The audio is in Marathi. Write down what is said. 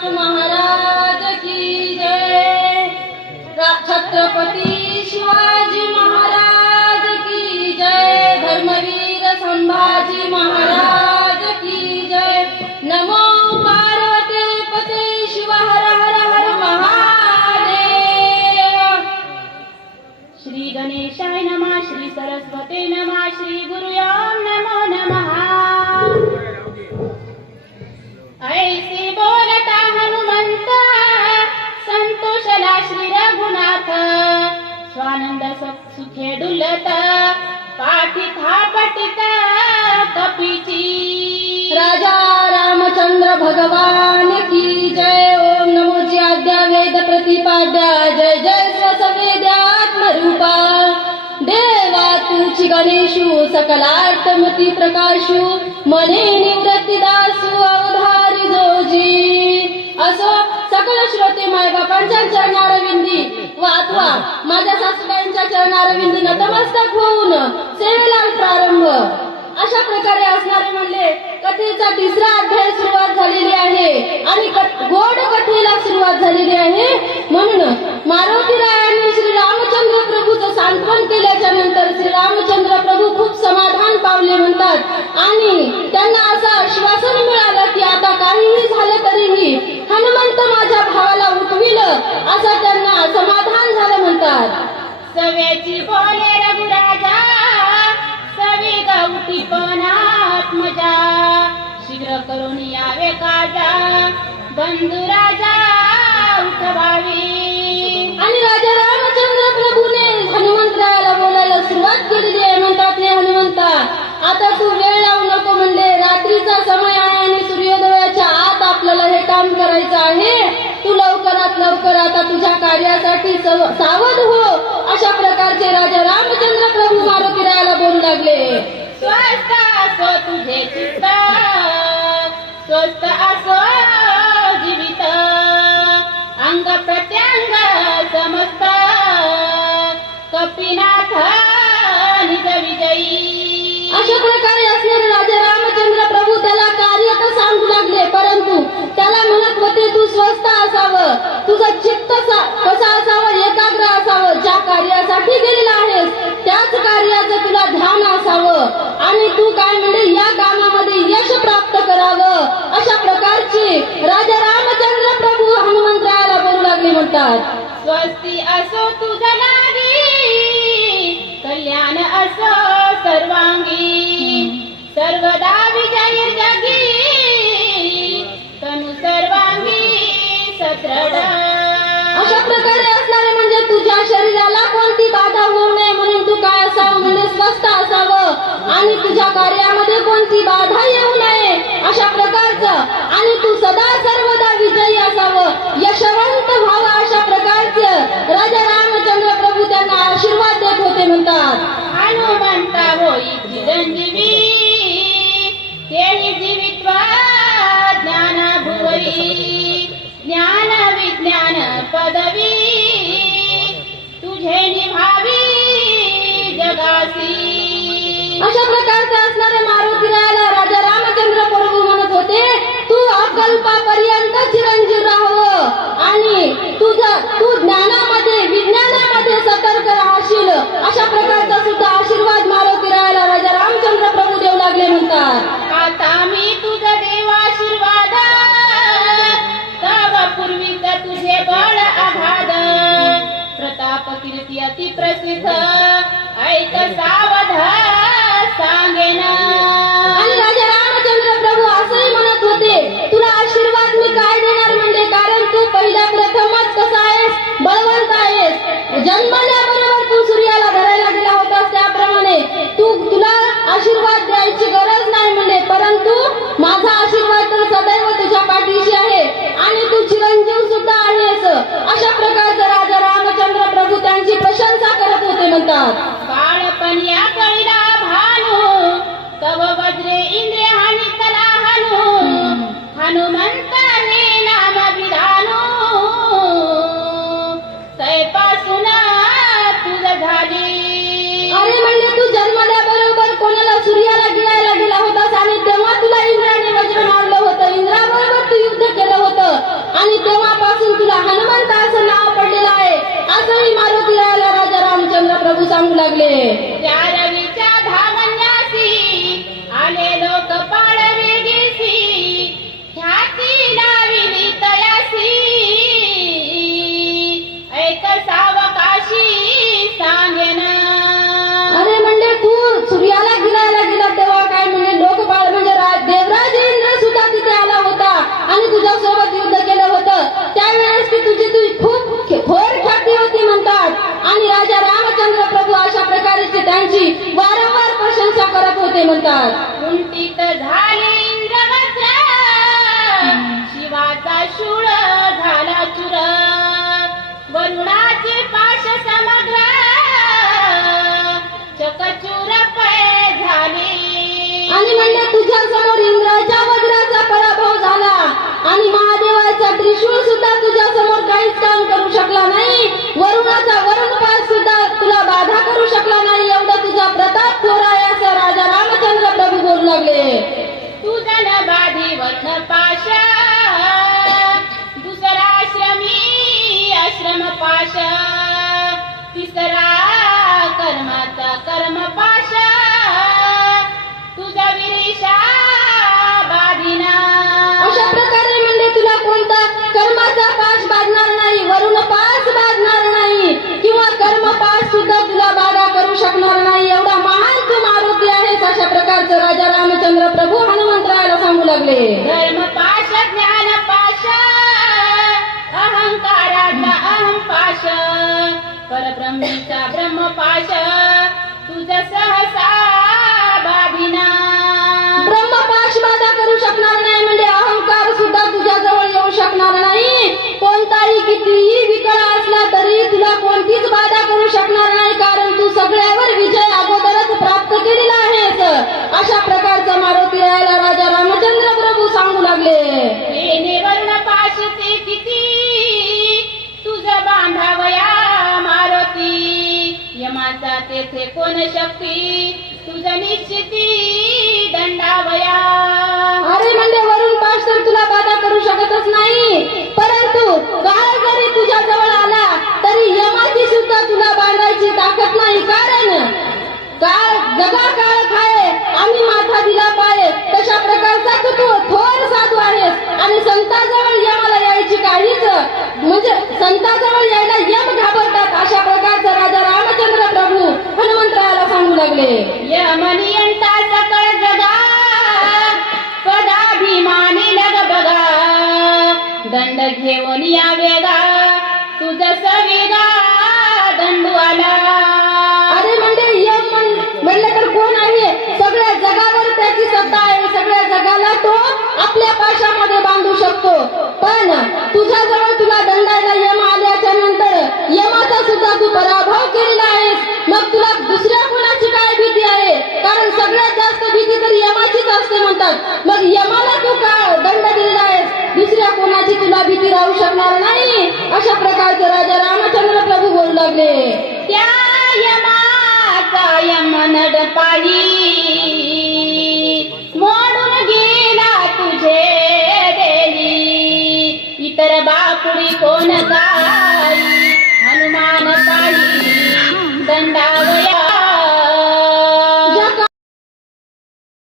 তোমার सुखे डुलत पाठी थापटित कपीची राजा रामचंद्र भगवान की जय ओम नमो ज्याद्या आद्या वेद प्रतिपाद्या जय जय स्वसवेद्यात्मरूपा देवा तुची गणेशु सकलार्थमती प्रकाशु मने निवृत्ती दासू अवधारी जोजी. असो सकल श्रोते मायबापांच्या चरणार विंदी. अथवा माझ्या सासूबाईंच्या चरणारविंदी नतमस्तक होऊन सेवेला प्रारंभ. अशा प्रकारे असणारे म्हणले कथेचा तिसरा अध्याय सुरुवात झालेली आहे आणि गोड कथेला सुरुवात झालेली आहे. म्हणून मारुती रायांनी श्री रामचंद्र प्रभूचं सांत्वन केल्याच्यानंतर श्री रामचंद्र प्रभू खूप समाधान पावले म्हणतात. आणि त्यांना असं आश्वासन मिळालं की आता काहीही झालं तरीही हनुमंत माझ्या भावाला उठविल असं सवेची बोले रघुराजा सवी गवटी पणात्मजा शीघ्र करून यावे काजा बंधू राजा उठवावी. आणि राजा रामचंद्र प्रभूने हनुमंतरायाला बोलायला सुरुवात केलेली आहे म्हणतात हे हनुमंता आता तू वेळ लावू नको म्हणजे रात्रीचा समय आहे आणि सूर्योदयाच्या आत आपल्याला हे काम करायचं आहे. तू लवकरात लवकर आता तुझ्या कार्यासाठी सावध हो अशा प्रकारचे राजा रामचंद्र प्रभू मारुतीरायाला बोलू लागले स्वस्त असो तुझे चित्त स्वस्त असो जीवित. अंग प्रत्यंग समस्त. कपिनाथ निज विजयी. अशा प्रकारे असणारे राजा रामचंद्र प्रभू त्याला कार्य तर सांगू लागले परंतु त्याला म्हणत होते तू स्वस्त असावं. तुझं चित्त सर्वांगी सर्वदा विजय जगी तनु सर्वांगी सत्रड. अशा प्रकारे असणारे म्हणजे तुझ्या शरीराला कोणती बाधा होऊ नये म्हणून तू काय असावं? म्हणजे स्वस्थ असावं. आणि तुझ्या कार्यामध्ये अकल्पापर्यंत चिरंजीव राहावं आणि तुझं तू ज्ञानामध्ये विज्ञानामध्ये सतर्क राहशील. अशा प्रकारचा सुद्धा आशीर्वाद मारुतीरायाला राजा रामचंद्र प्रभू देऊ लागले म्हणतात. आता मी तुझा देव आशीर्वाद. पूर्वी पूर्वीच तुझे बळ आघाद प्रताप कीर्ती अति प्रसिद्ध ऐक सावध सांगेना. करत होते म्हणतात লাগলে आणि महादेवाचा त्रिशूळ सुद्धा तुझ्या समोर काहीच काम करू शकला नाही. वरुणाचा वरुण सुद्धा तुला बाधा करू शकला नाही. एवढा तुझा प्रताप थोर आहे असं राजा रामचंद्र प्रभू बोलू लागले. तू बाधी पाशा दुसरा आश्रमी आश्रम पाशा. लागले धर्म पाश ज्ञान पाश अहंकाराचा अहम पाश. परब्रह्मीचा ब्रह्म पाश तुझ सहसा बाधिना. ब्रह्मपाश बाधा करू शकणार नाही म्हणजे अहंकार सुद्धा तुझ्या जवळ येऊ शकणार नाही. कोणताही कितीही विकळ असला तरी तुला कोणतीच बाधा करू शकणार नाही कारण तू सगळ्यावर विजय अगोदरच प्राप्त केलेला आहेस. अशा प्रकारचा मारुती राजा रामचंद्र ಗಮಿಷ್ಯತಿ पण तुझ्या जवळ तुला दंडायला यम आल्याच्यानंतर यमाचा सुद्धा तू पराभव केलेला आहेस. मग तुला दुसऱ्या कोणाची काय भीती आहे? कारण सगळ्यात जास्त भीती तर यमाचीच असते म्हणतात. मग यमाला तू का दंड दिलेला आहेस? दुसऱ्या कोणाची तुला भीती राहू शकणार नाही? अशा प्रकारचे राजा रामचंद्र प्रभू बोलू लागले. त्या यमाचा यमनड पायी तुझे